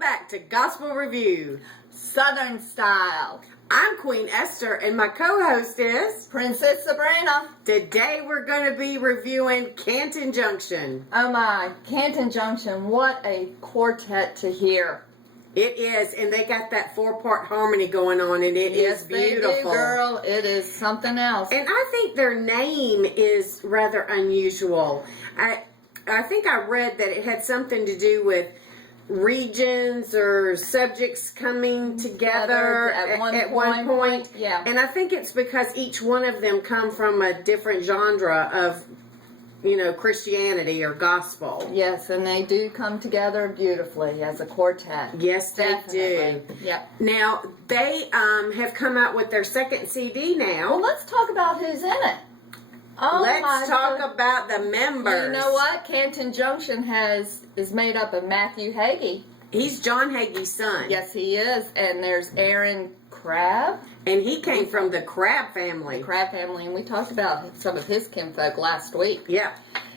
back to Gospel Review, Southern Style. I'm Queen Esther and my co-host is Princess Sabrina. Today we're going to be reviewing Canton Junction. Oh my, Canton Junction, what a quartet to hear. It is, and they got that 4-part harmony going on, and it is beautiful. They do, girl. It is something else. And I think their name is rather unusual. I think I read that it had something to do with regions or subjects coming together at one point. Yeah. And I think it's because each one of them come from a different genre of, Christianity or gospel. Yes, and they do come together beautifully as a quartet. Yes, they Definitely. do. Yep. Now, they have come out with their second CD now. Well, let's talk about who's in it. Let's talk about the members. You know what? Canton Junction is made up of Matthew Hagee. He's John Hagee's son. Yes, he is. And there's Aaron Crabb. And he came from the Crabb family. The Crabb family, and we talked about some of his kinfolk last week. Yeah.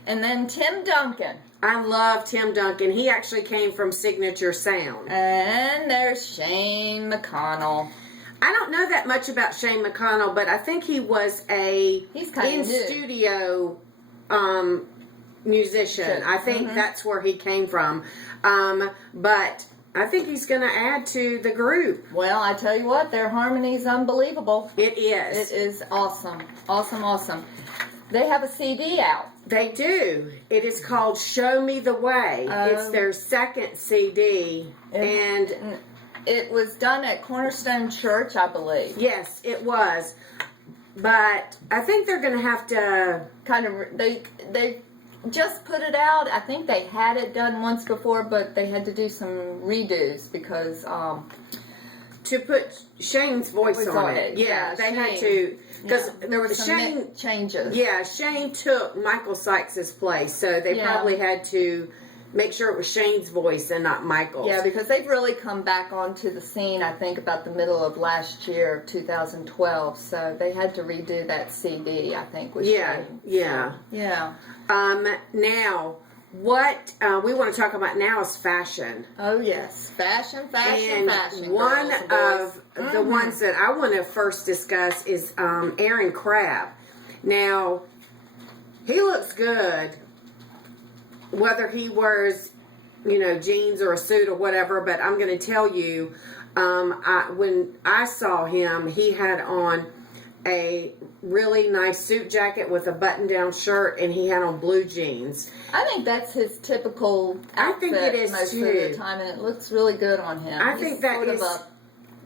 And then Tim Duncan. I love Tim Duncan. He actually came from Signature Sound. And there's Shane McConnell. I don't know that much about Shane McConnell, but I think he was He's kind of in-studio musician. I think that's where he came from. But I think he's going to add to the group. Well, I tell you what, their harmony's unbelievable. It is. It is awesome. Awesome, awesome. They have a CD out. They do. It is called Show Me the Way. It's their second CD. And it was done at Cornerstone Church, I believe. Yes, it was. But I think they're going to have to they just put it out. I think they had it done once before, but they had to do some redos because to put Shane's voice on it. Yeah, they had to, because there were some changes. Yeah, Shane took Michael Sykes' place, so they probably had to make sure it was Shane's voice and not Michael's. Yeah, because they've really come back onto the scene, I think, about the middle of last year, 2012. So they had to redo that CD, I think, with Shane. Yeah. Yeah. Now, what we want to talk about now is fashion. Oh, yes. Fashion, and one girls of the ones that I want to first discuss is Aaron Crabb. Now, he looks good, whether he wears, jeans or a suit or whatever, but I'm going to tell you, when I saw him, he had on a really nice suit jacket with a button-down shirt, and he had on blue jeans. I think that's his typical outfit. I think it is most too. of the time, and it looks really good on him. I think that sort is of a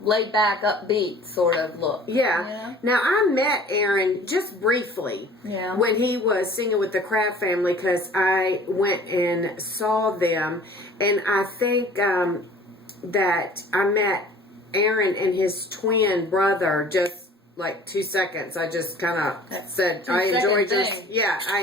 laid-back, upbeat sort of look. Yeah. Now, I met Aaron just briefly when he was singing with the Crabb family, because I went and saw them, and I think that I met Aaron and his twin brother just like 2 seconds. I just kind of said, I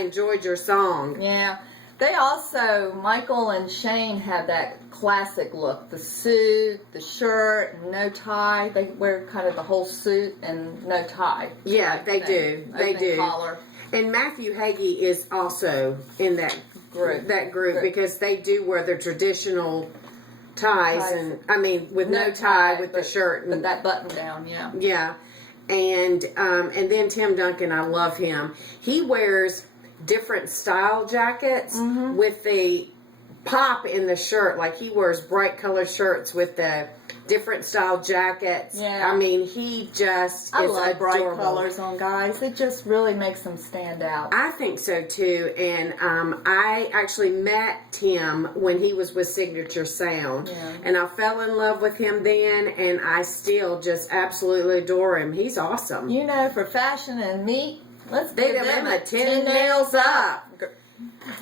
enjoyed your song. Yeah. They also, Michael and Shane have that classic look. The suit, the shirt, no tie. They wear kind of the whole suit and no tie. Yeah, they do. They do. Collar. And Matthew Hagee is also in that group because they do wear their traditional ties. And I mean, with no tie, with the shirt. But that button down, Yeah. And then Tim Duncan, I love him. He wears different style jackets with the pop in the shirt. Like, he wears bright colored shirts with the different style jackets. Yeah. I mean, he just I is love adorable. bright colors on guys. It just really makes them stand out. I think so too. And I actually met Tim when he was with Signature Sound. Yeah. And I fell in love with him then, and I still just absolutely adore him. He's awesome. For fashion and meat, let's give them a 10 nails up.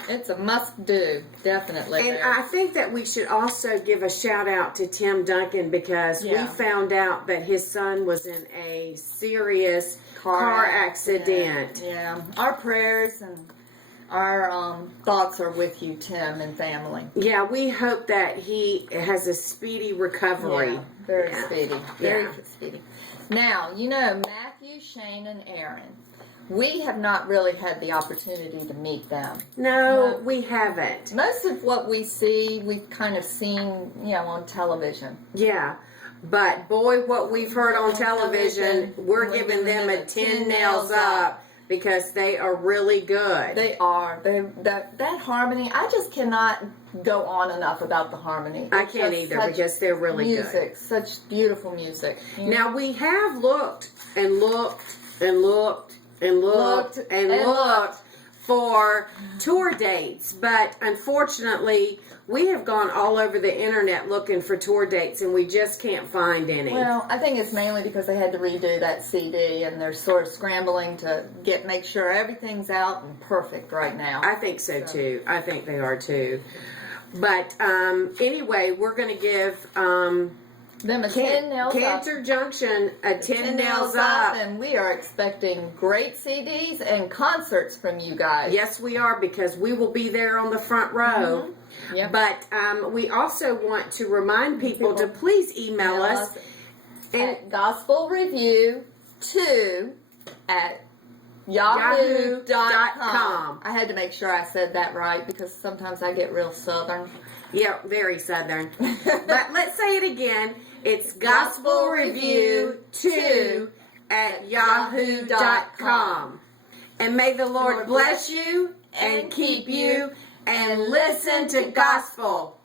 It's a must-do, definitely. And I think that we should also give a shout-out to Tim Duncan, because we found out that his son was in a serious car accident. Yeah. Our prayers and our thoughts are with you, Tim, and family. Yeah, we hope that he has a speedy recovery. Yeah, very speedy. Very speedy. Now, Matthew, Shane, and Aaron. we have not really had the opportunity to meet them. No, we haven't. Most of what we see, we've kind of seen, on television. Yeah. But boy, what we've heard on television, we're giving them a 10 nails up because they are really good. They are. That harmony, I just cannot go on enough about the harmony. I can't either because they're really music, good. Such beautiful music. Now we have looked and looked and looked and looked and looked for tour dates, but unfortunately we have gone all over the internet looking for tour dates and we just can't find any. Well, I think it's mainly because they had to redo that CD and they're sort of scrambling to make sure everything's out and perfect right now. I think so too. I think they are too. But anyway, we're going to give them a 10 nails Cantor up. Junction a 10 nails up. And we are expecting great CDs and concerts from you guys. Yes, we are, because we will be there on the front row. Mm-hmm. Yep. But we also want to remind people to please email us at gospelreview2@yahoo.com. I had to make sure I said that right because sometimes I get real southern. Yeah, very southern. But let's say it again. It's gospelreview2@yahoo.com. And may the Lord bless you and keep you and listen to gospel.